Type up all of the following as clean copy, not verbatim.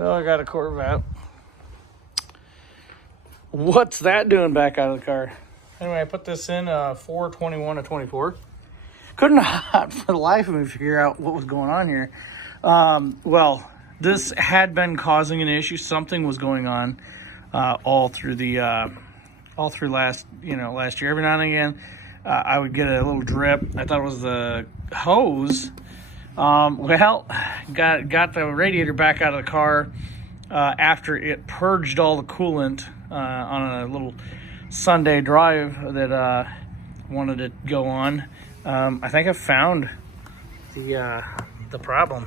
So I got a Corvette. What's that doing back out of the car? Anyway, I put this in 421 to 24. Couldn't not for the life of me figure out what was going on here. Well, this had been causing an issue. Something was going on all through last year. Every now and again, I would get a little drip. I thought it was the hose. Well, got the radiator back out of the car after it purged all the coolant on a little Sunday drive that wanted to go on. I think I found the problem.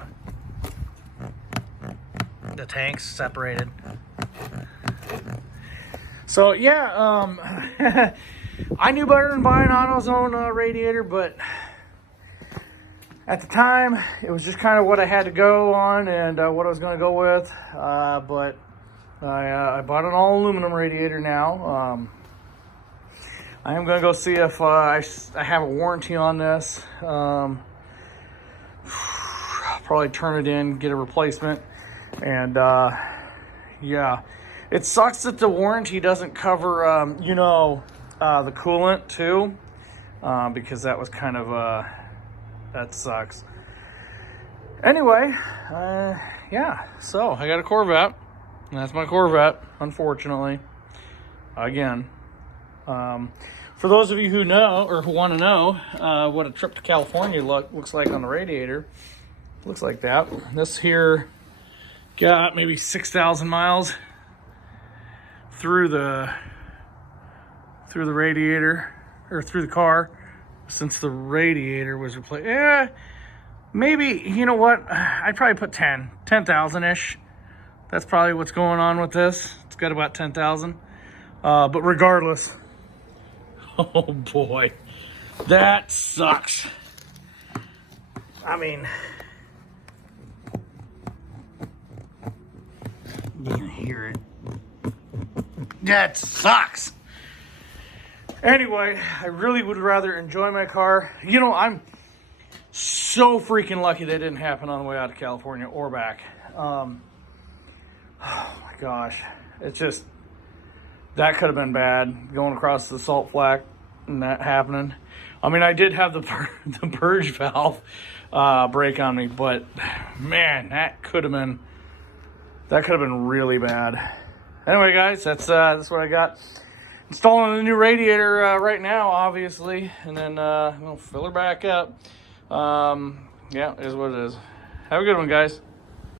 The tanks separated. So yeah, I knew better than buying an Autozone radiator, but at the time it was just kind of what I had to go on and what I was going to go with. But I bought an all aluminum radiator now. I am going to go see if I have a warranty on this. I'll probably turn it in, get a replacement. And yeah, it sucks that the warranty doesn't cover, the coolant too, because that was kind of, that sucks. Anyway, yeah, so I got a Corvette, and that's my Corvette, unfortunately, again. For those of you who know, or who want to know, what a trip to California looks like on the radiator, looks like that. This here got maybe 6,000 miles through the radiator, or through the car, since the radiator was replaced. Yeah, maybe, you know what, I'd probably put 10,000-ish. That's probably what's going on with this. It's got about 10,000. But regardless, oh boy, that sucks. I mean, you can hear it. That sucks. Anyway, I really would rather enjoy my car. You know, I'm so freaking lucky that didn't happen on the way out of California or back. Oh my gosh. It's just, that could have been bad, going across the salt flat and that happening. I mean, I did have the purge valve break on me, but man, that could have been really bad. Anyway, guys, that's what I got. Installing a new radiator right now, obviously, and then we'll fill her back up. Yeah, it is what it is. Have a good one, guys.